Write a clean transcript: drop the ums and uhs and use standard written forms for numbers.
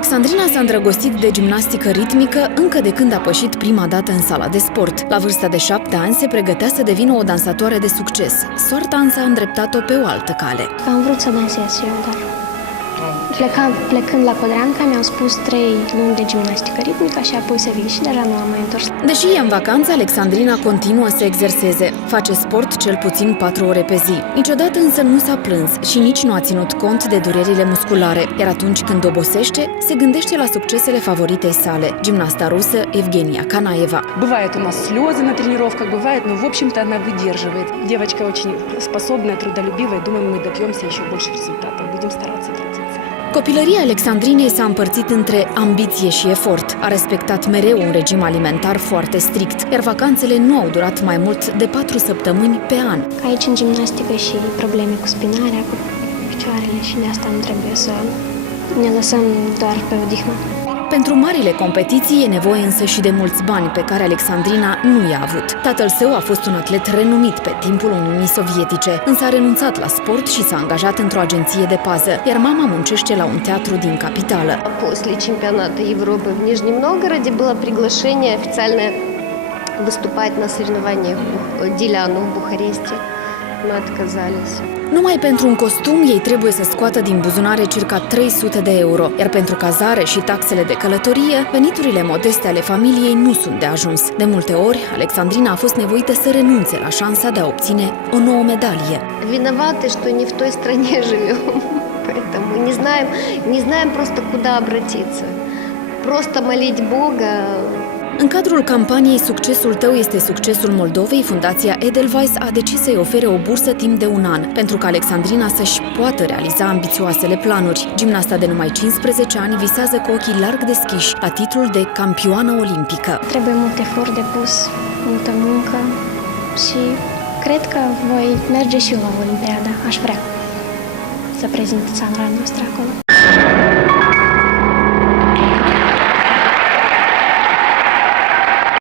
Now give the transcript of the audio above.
Alexandrina s-a îndrăgostit de gimnastică ritmică încă de când a pășit prima dată în sala de sport. La vârsta de 7 ani se pregătea să devină o dansatoare de succes. Soarta însă a îndreptat-o pe o altă cale. Am vrut să dansez și eu, dar plecând la Codreanca, mi-au spus 3 luni de gimnastică ritmică și apoi să vii și deja nu am mai întors. Deși e în vacanță, Alexandrina continuă să exerseze. Face sport cel puțin 4 ore pe zi. Niciodată însă nu s-a plâns și nici nu a ținut cont de durerile musculare. Iar atunci când obosește, se gândește la succesele favoritei sale, gimnasta rusă Evgenia Kanaeva. Бывают у нас слезы на тренировках, бывает, но в общем-то она выдерживает. Девочка очень способная, трудолюбивая. Думаем, мы добьемся еще больше результатов. Будем стараться трудиться. Copilăria Alexandrinei s-a împărțit între ambiție și efort. A respectat mereu un regim alimentar foarte strict, iar vacanțele nu au durat mai mult de 4 săptămâni pe an. Aici în gimnastică și probleme cu spinarea, cu picioarele și de asta nu trebuie să ne lăsăm doar pe odihnă. Pentru marile competiții e nevoie însă și de mulți bani pe care Alexandrina nu i-a avut. Tatăl său a fost un atlet renumit pe timpul Uniunii Sovietice, însă a renunțat la sport și s-a angajat într-o agenție de pază, iar mama muncește la un teatru din capitală. После чемпионата Европы в Нижнем Новгороде было приглашение официальное выступать на соревнованиях Диляну в Бухаресте. Мы отказались. Numai pentru un costum ei trebuie să scoată din buzunare circa 300 de euro, iar pentru cazare și taxele de călătorie, veniturile modeste ale familiei nu sunt de ajuns. De multe ori, Alexandrina a fost nevoită să renunțe la șansa de a obține o nouă medalie. Виноваты, что не в той стране живем. Поэтому не знаем просто куда обратиться. Просто молить Бога. În cadrul campaniei Succesul tău este succesul Moldovei, Fundația Edelweiss a decis să-i ofere o bursă timp de un an, pentru că Alexandrina să-și poată realiza ambițioasele planuri. Gimnasta de numai 15 ani visează cu ochii larg deschiși la titlul de campioană olimpică. Trebuie mult efort de pus, multă muncă și cred că voi merge și eu la Olimpiada. Aș vrea să prezint țara noastră acolo.